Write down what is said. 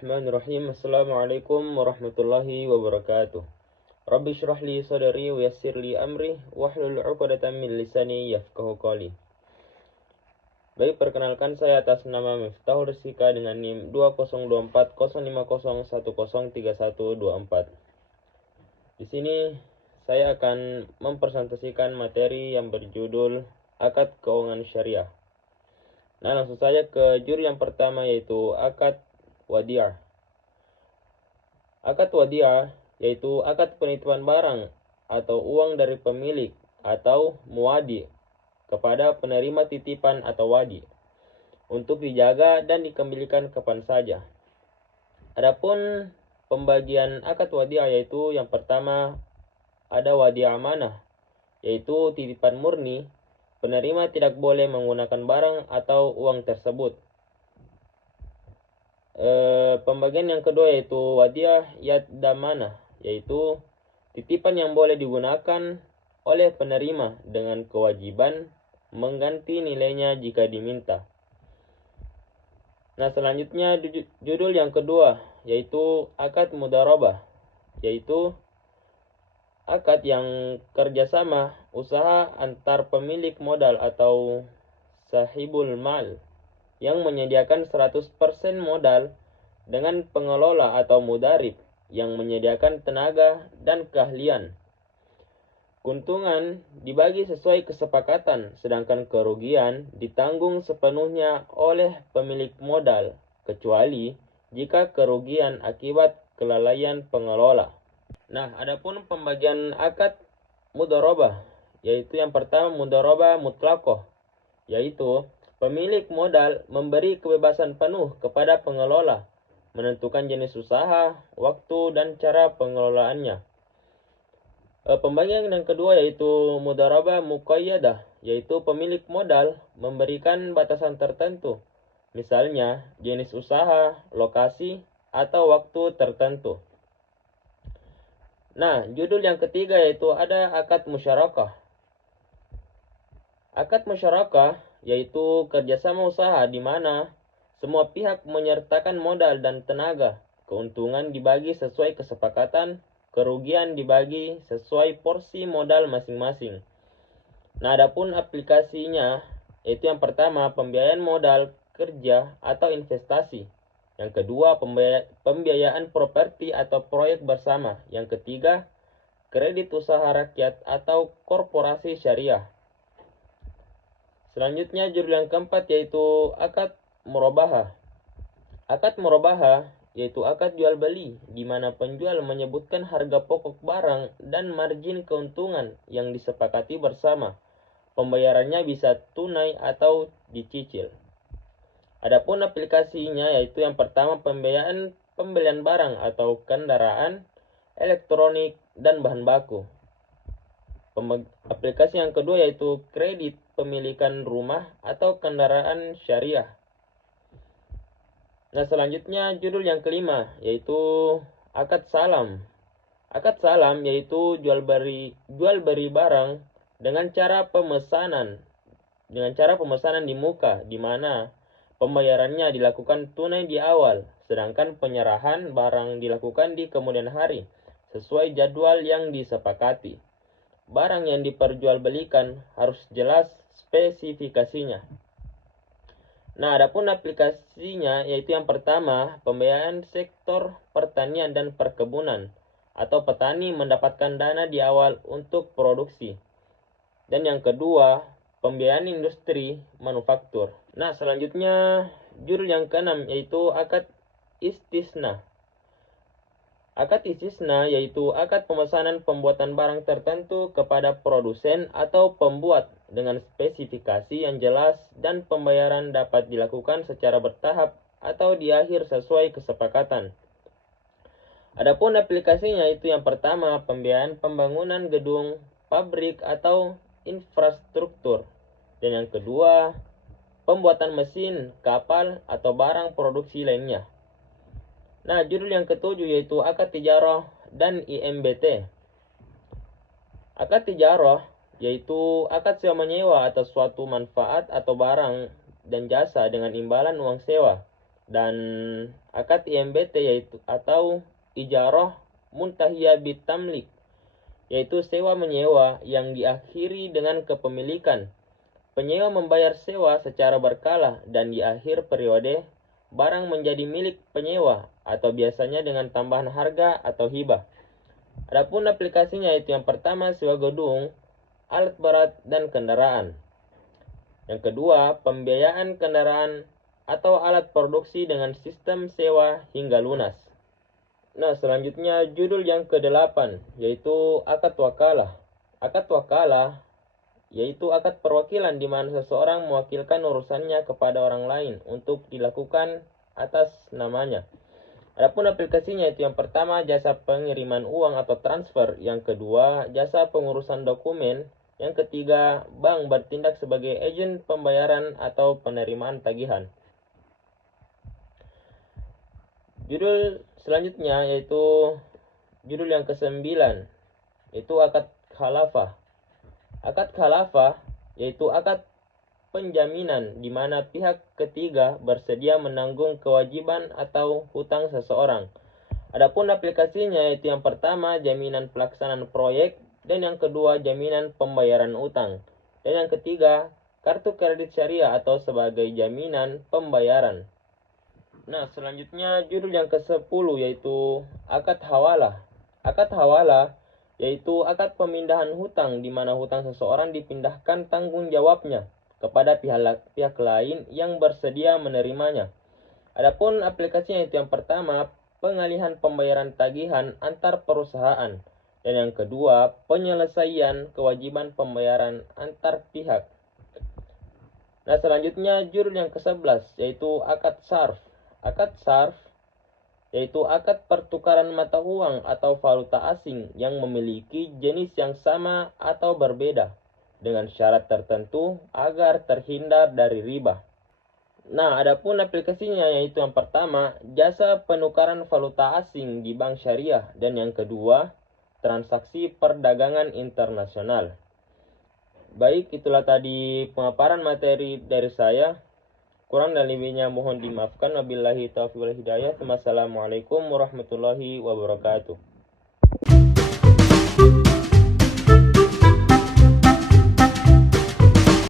Bismillahirrahmanirrahim. Assalamualaikum warahmatullahi wabarakatuh. Rabbi shrah li sadri wa yassir li amri wahlul 'uqdatam min lisani yafqahu qawli. Baik, perkenalkan saya atas nama Miftahul Rizika dengan NIM 20240501103124. Di sini saya akan mempresentasikan materi yang berjudul Akad Keuangan Syariah. Nah, langsung saja ke judul yang pertama, yaitu akad wadiah. Akad wadiah yaitu akad penitipan barang atau uang dari pemilik atau muwadi kepada penerima titipan atau wadi untuk dijaga dan dikembalikan kapan saja. Adapun pembagian akad wadiah yaitu yang pertama ada wadiah amanah, yaitu titipan murni, penerima tidak boleh menggunakan barang atau uang tersebut. Pembagian yang kedua yaitu wadiah yadamanah, yaitu titipan yang boleh digunakan oleh penerima dengan kewajiban mengganti nilainya jika diminta. Nah, selanjutnya judul yang kedua yaitu akad mudharabah, yaitu akad yang kerjasama usaha antar pemilik modal atau sahibul mal yang menyediakan 100% modal dengan pengelola atau mudarib yang menyediakan tenaga dan keahlian. Keuntungan dibagi sesuai kesepakatan, sedangkan kerugian ditanggung sepenuhnya oleh pemilik modal, kecuali jika kerugian akibat kelalaian pengelola. Nah, adapun pembagian akad mudharabah, yaitu yang pertama mudharabah mutlaqah, yaitu pemilik modal memberi kebebasan penuh kepada pengelola menentukan jenis usaha, waktu, dan cara pengelolaannya. Pembagian yang kedua yaitu mudharabah muqayyadah, yaitu pemilik modal memberikan batasan tertentu, misalnya jenis usaha, lokasi, atau waktu tertentu. Nah, judul yang ketiga yaitu ada akad musyarakah. Akad musyarakah yaitu kerjasama usaha di mana semua pihak menyertakan modal dan tenaga. Keuntungan dibagi sesuai kesepakatan, kerugian dibagi sesuai porsi modal masing-masing. Nah, adapun aplikasinya yaitu yang pertama pembiayaan modal kerja atau investasi. Yang kedua pembiayaan properti atau proyek bersama. Yang ketiga kredit usaha rakyat atau korporasi syariah. Selanjutnya judul yang keempat yaitu akad murabahah. Akad murabahah yaitu akad jual beli di mana penjual menyebutkan harga pokok barang dan margin keuntungan yang disepakati bersama. Pembayarannya bisa tunai atau dicicil. Adapun aplikasinya yaitu yang pertama pembelian barang atau kendaraan, elektronik, dan bahan baku. Aplikasi yang kedua yaitu kredit pemilikan rumah atau kendaraan syariah. Nah, selanjutnya judul yang kelima yaitu akad salam. Akad salam yaitu jual beli barang dengan cara pemesanan di muka, di mana pembayarannya dilakukan tunai di awal, sedangkan penyerahan barang dilakukan di kemudian hari sesuai jadwal yang disepakati. Barang yang diperjualbelikan harus jelas spesifikasinya. Nah, adapun aplikasinya yaitu yang pertama pembiayaan sektor pertanian dan perkebunan atau petani mendapatkan dana di awal untuk produksi. Dan yang kedua pembiayaan industri manufaktur. Nah, selanjutnya judul yang keenam yaitu akad istisna. Akad istisna yaitu akad pemesanan pembuatan barang tertentu kepada produsen atau pembuat dengan spesifikasi yang jelas dan pembayaran dapat dilakukan secara bertahap atau di akhir sesuai kesepakatan. Adapun aplikasinya itu yang pertama pembiayaan pembangunan gedung, pabrik atau infrastruktur. Dan yang kedua pembuatan mesin, kapal atau barang produksi lainnya. Nah, judul yang ketujuh yaitu akad tijarah dan IMBT. Akad tijarah yaitu akad sewa menyewa atas suatu manfaat atau barang dan jasa dengan imbalan uang sewa. Dan akad IMBT yaitu atau ijarah muntahiyah bitamlik, yaitu sewa menyewa yang diakhiri dengan kepemilikan. Penyewa membayar sewa secara berkala dan di akhir periode barang menjadi milik penyewa atau biasanya dengan tambahan harga atau hibah. Adapun aplikasinya itu yang pertama sewa gedung, alat berat dan kendaraan. Yang kedua, pembiayaan kendaraan atau alat produksi dengan sistem sewa hingga lunas. Nah, selanjutnya judul yang ke-8 yaitu akad wakalah. Akad wakalah yaitu akad perwakilan di mana seseorang mewakilkan urusannya kepada orang lain untuk dilakukan atas namanya. Adapun aplikasinya itu yang pertama jasa pengiriman uang atau transfer, yang kedua jasa pengurusan dokumen, yang ketiga bank bertindak sebagai agen pembayaran atau penerimaan tagihan. Judul selanjutnya yaitu judul yang ke-9 yaitu akad khalafah. Akad khalafah yaitu akad penjaminan di mana pihak ketiga bersedia menanggung kewajiban atau hutang seseorang. Adapun aplikasinya yaitu yang pertama jaminan pelaksanaan proyek, dan yang kedua jaminan pembayaran utang, dan yang ketiga kartu kredit syariah atau sebagai jaminan pembayaran. Nah, selanjutnya judul yang ke-10 yaitu akad hawalah. Akad hawalah yaitu akad pemindahan hutang di mana hutang seseorang dipindahkan tanggung jawabnya kepada pihak lain yang bersedia menerimanya. Adapun aplikasinya itu yang pertama pengalihan pembayaran tagihan antar perusahaan, dan yang kedua penyelesaian kewajiban pembayaran antar pihak. Nah, selanjutnya judul yang ke-11 yaitu akad sarf. Akad sarf yaitu akad pertukaran mata uang atau valuta asing yang memiliki jenis yang sama atau berbeda dengan syarat tertentu agar terhindar dari riba. Nah, adapun aplikasinya yaitu yang pertama jasa penukaran valuta asing di bank syariah, dan yang kedua transaksi perdagangan internasional. Baik, itulah tadi pemaparan materi dari saya. Kurang dan lebihnya mohon dimaafkan. Wabillahi taufiq wal hidayah. Wassalamualaikum warahmatullahi wabarakatuh.